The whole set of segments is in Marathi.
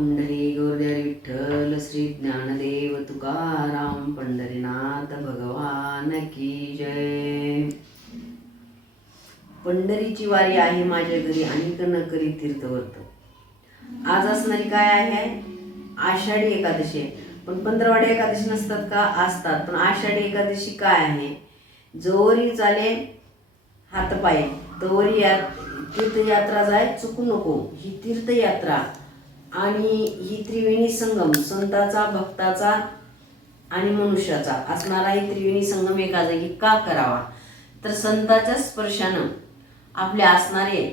पुंडरी गुरुदेव विठ्ठल श्री ज्ञानदेव तुकाराम पंढरीनाथ भगवान की जय। पंढरीची वारी आहे माझ्या घरी अनेक न करी तीर्थवर्त। आज असणारी काय आहे? आषाढी एकादशी आहे। पण पंधरवाडी एकादशी नसतात का? असतात। पण आषाढी एकादशी काय आहे? जोरी चाले हातपाय तोरी तीर्थयात्रा जाय चुकू नको। ही तीर्थयात्रा आणि ही त्रिवेणी संगम संताचा, भक्ताचा आणि मनुष्याचा असणारा ही त्रिवेणी संगम एका जागी का करावा? तर संताच्या स्पर्शानं आपले असणारे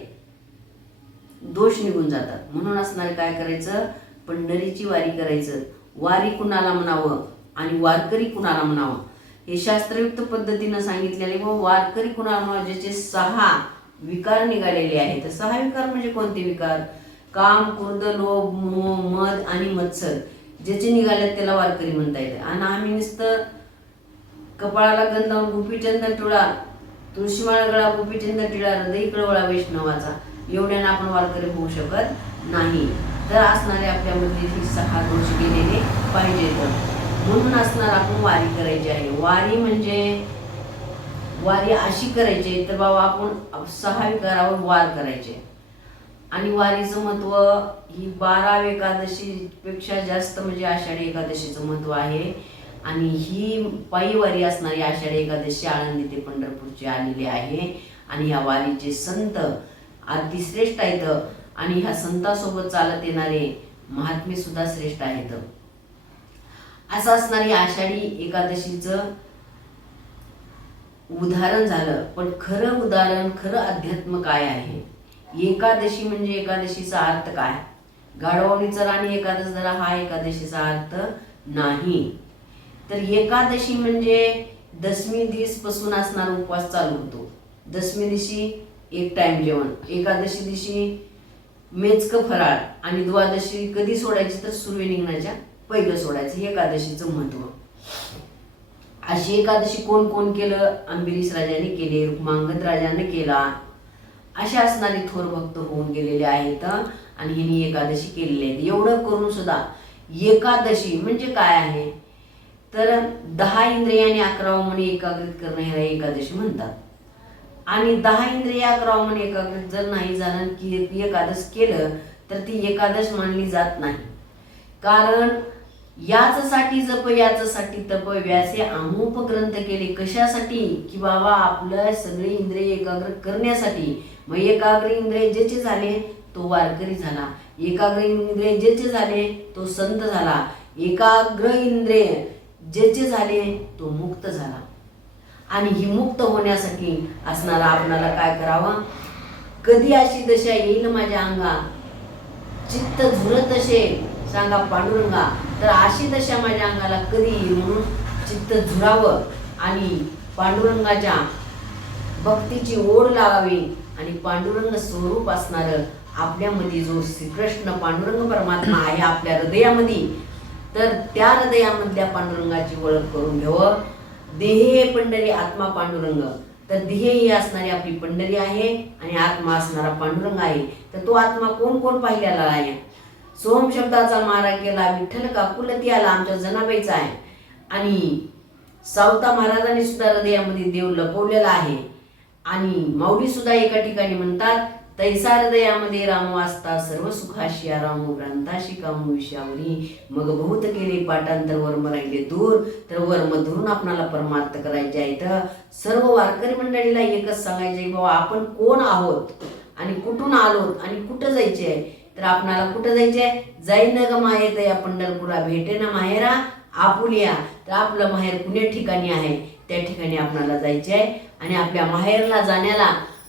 दोष निघून जातात। म्हणून असणारे काय करायचं? पंढरीची वारी करायचं। वारी कुणाला म्हणावं आणि वारकरी कुणाला म्हणावं हे शास्त्रयुक्त पद्धतीनं सांगितलेले। व वारकरी कुणाला म्हणावं? ज्याचे 6 विकार निघालेले आहेत। तर 6 विकार म्हणजे कोणते विकार? काम, क्रोध, लोभ, मोह, मद आणि मत्सर ज्याचे निघाले त्याला वारकरी म्हणता येते। आणि आम्ही नुसतं कपाळाला गंध लावून गोपीचंद टिळा, तुळशीमाळ गळा गोपीचंद टिळा, हृदय कळवळा वैष्णवाचा एवढ्याने आपण वारकरी होऊ शकत नाही। तर असणारे आपल्यामध्ये हे 6 दोष गेलेले पाहिजेत। म्हणून असणार आपण वारी करायची आहे। वारी म्हणजे वारी अशी करायची तर बाबा आपण 6 विकारावर वार करायचे। आणि वारीचं महत्व ही 12 एकादशी पेक्षा जास्त म्हणजे आषाढी एकादशीचं महत्व आहे। आणि ही पायी वारी असणारी आषाढी एकादशी आळंदी ते पंढरपूरची आलेली आहे। आणि या वारीचे संत अतिश्रेष्ठ आहेत आणि ह्या संतांसोबत चालत येणारे महात्मे सुद्धा श्रेष्ठ आहेत। असं असणारी आषाढी एकादशीचं उदाहरण झालं। पण खरं उदाहरण, खरं अध्यात्म काय आहे? एकादशी म्हणजे एकादशीचा अर्थ काय? गाढवानीचा राणी एकादश धरा हा एकादशीचा अर्थ नाही। तर एकादशी म्हणजे दशमी दिवस पासून असणारा उपवास चालू होतो। दशमी दिवशी एक टाइम जेवण, एकादशी दिवशी मेचकं फराळ आणि द्वादशी कधी सोडायची? तर सूर्य निघण्याच्या पहिलं सोडायचं। हे एकादशीचं महत्व। अशी एकादशी कोण कोण केलं? अंबिरीश राजाने केले, रुक्मांगद राजाने केला। अशा असणारे थोर भक्त होऊन गेलेले आहेत आणि ह्यांनी एकादशी केलेली आहे। एवढं करून सुद्धा एकादशी म्हणजे काय आहे? तर 10 इंद्रियाने 11 मने एकाग्रित करणं ह्याला एकादशी म्हणतात। आणि 10 इंद्रिय 11 मने एकाग्रित जर नाही झालं की एकादश केलं तर ती एकादश मानली जात नाही। कारण याचसाठी जप याचसाठी तप व्यासे अमूप ग्रंथ केले। कशासाठी? की बाबा आपलं सगळे इंद्रिय एकाग्र करण्यासाठी। मग एकाग्र इंद्रिय ज्याचे झाले तो वारकरी झाला, एकाग्र इंद्रिय ज्याचे झाले तो संत झाला, एकाग्र इंद्रिय ज्याचे झाले तो मुक्त झाला। आणि ही मुक्त होण्यासाठी असणारा आपणाला काय करावं? कधी अशी दशा येईल माझ्या अंगा चित्त झुरत असेल सांगा पांडुरंगा। तर अशी दशा माझ्या अंगाला कधी येईल म्हणून चित्त झुरावं आणि पांडुरंगाच्या भक्तीची ओढ लागावी। आणि पांडुरंग स्वरूप असणार आपल्यामध्ये जो श्रीकृष्ण पांडुरंग परमात्मा आहे आपल्या हृदयामध्ये, तर त्या हृदयामधल्या पांडुरंगाची ओळख करून घ्यावं। देहे पंढरी आत्मा पांडुरंग। तर देह ही असणारी आपली पंढरी आहे आणि आत्मा असणारा पांडुरंग आहे। तर तो आत्मा कोण कोण पाहिलेला आहे? सोम शब्दाचा मारा केला विठ्ठल काकुलती आला आमच्या जनाबाईचा आहे। आणि सावता महाराजांनी सुद्धा हृदयामध्ये देव लपवलेला आहे। आणि माऊली सुद्धा एका ठिकाणी म्हणतात तैसा हृदयामध्ये राम वाचता सर्व सुखाशी रामो ग्रंथाशी कामू विषयावरी मग बहुत केले पाठांतर वर्म राहिले दूर। तर वर्म धरून आपणाला परमार्थ करायचे आहेत। सर्व वारकरी मंडळीला एकच सांगायचे बाबा आपण कोण आहोत आणि कुठून आलोत आणि कुठं जायचे आहे? तर आपणाला कुठं जायचे आहे? जाईन ग माहेर या पंढरपुरा भेटे ना माहेरा आपुलिया। तर आपलं माहेर पुण्या ठिकाणी आहे, त्या ठिकाणी आपणाला जायचे आहे। आणि आपल्या माहेरला जाण्याला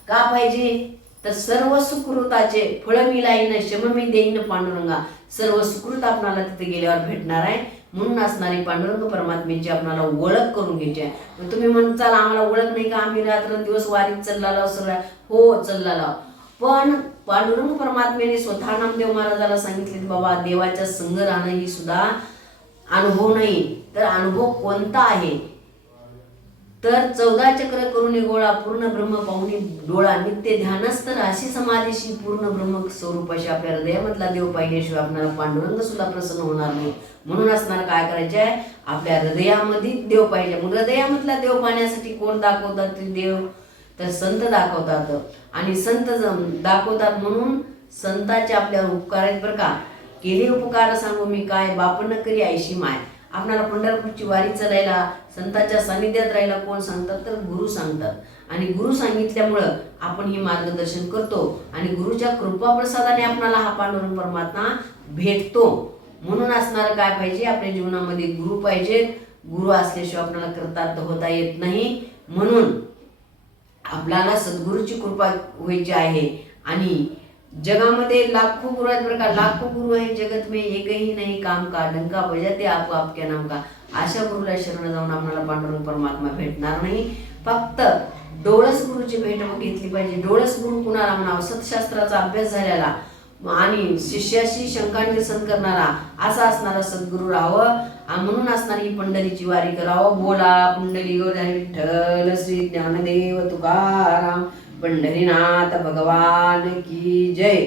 का पाहिजे? तर सर्व सुकृताचे फळ मी लाईन शम मी देईन पांडुरंगा। सर्व सुकृत आपणाला तिथे गेल्यावर भेटणार आहे। म्हणून असणारी पांडुरंग परमात्म्याची आपणाला ओळख करून घ्यायची आहे। तुम्ही म्हणताल आम्हाला ओळख नाही का? आम्ही रात्रंदिवस वारीत चालला सगळ्या हो चालला। पण पांडुरंग परमात्म्याने स्वतः नामदेव महाराजाला सांगितले बाबा देवाच्या संग राहणं ही सुद्धा अनुभव नाही। तर अनुभव कोणता आहे? तर 14 चक्र करून गोळा पूर्ण ब्रह्म पाहुणी डोळा नित्य ध्यानस्थ राशी समाधीशी पूर्ण ब्रह्म स्वरूपाशी आपल्या हृदयामधला देव पाहिल्याशिवाय आपल्याला पांडुरंग सुद्धा प्रसन्न होणार नाही. म्हणून असणार काय करायचे आहे, आपल्या हृदयामध्ये देव पाहिजे. मग हृदयामधला देव पाहण्यासाठी कोण दाखवतात ते देव, तर संत दाखवतात. आणि संत दाखवतात म्हणून संतांचे आपल्यावर उपकार आहेत बरं का. केले उपकार सांगू मी काय, बापन करी ऐशी माय. आपल्याला पंढरपूरची वारी चालायला संतांच्या सानिध्यात राहायला कोण सांगतात, तर गुरु सांगतात. आणि गुरु सांगितल्यामुळं आपण ही मार्गदर्शन करतो आणि गुरुच्या कृपा प्रसादाने आपल्याला हा पांडुरंग परमात्मा भेटतो. म्हणून असणार काय पाहिजे, आपल्या जीवनामध्ये गुरु पाहिजेत. गुरु असल्याशिवाय आपल्याला कृतार्थ होता येत नाही. म्हणून आपल्याला सद्गुरूची कृपा व्हायची आहे. आणि जगामध्ये लाखो गुरु आहेत बरं का, लाखो गुरु आहे जगत में एकही नाही काम का, डंका बजाते आप आपके नाम का. अशा गुरुला शरण जाऊन आपल्याला पांडुरंग परमात्मा भेटणार नाही. फक्त डोळस गुरुची भेट घेतली पाहिजे. डोळस गुरु कुणाला म्हणावं, सतशास्त्राचा अभ्यास झालेला आणि शिष्याशी शंका निरसन करणारा असा असणारा सद्गुरू राहावं. म्हणून असणारी पंढरीची वारी करावं. बोला पुंडलिक विठ्ठल श्री ज्ञानदेव तुकाराम पंढरीनाथ भगवान की जय.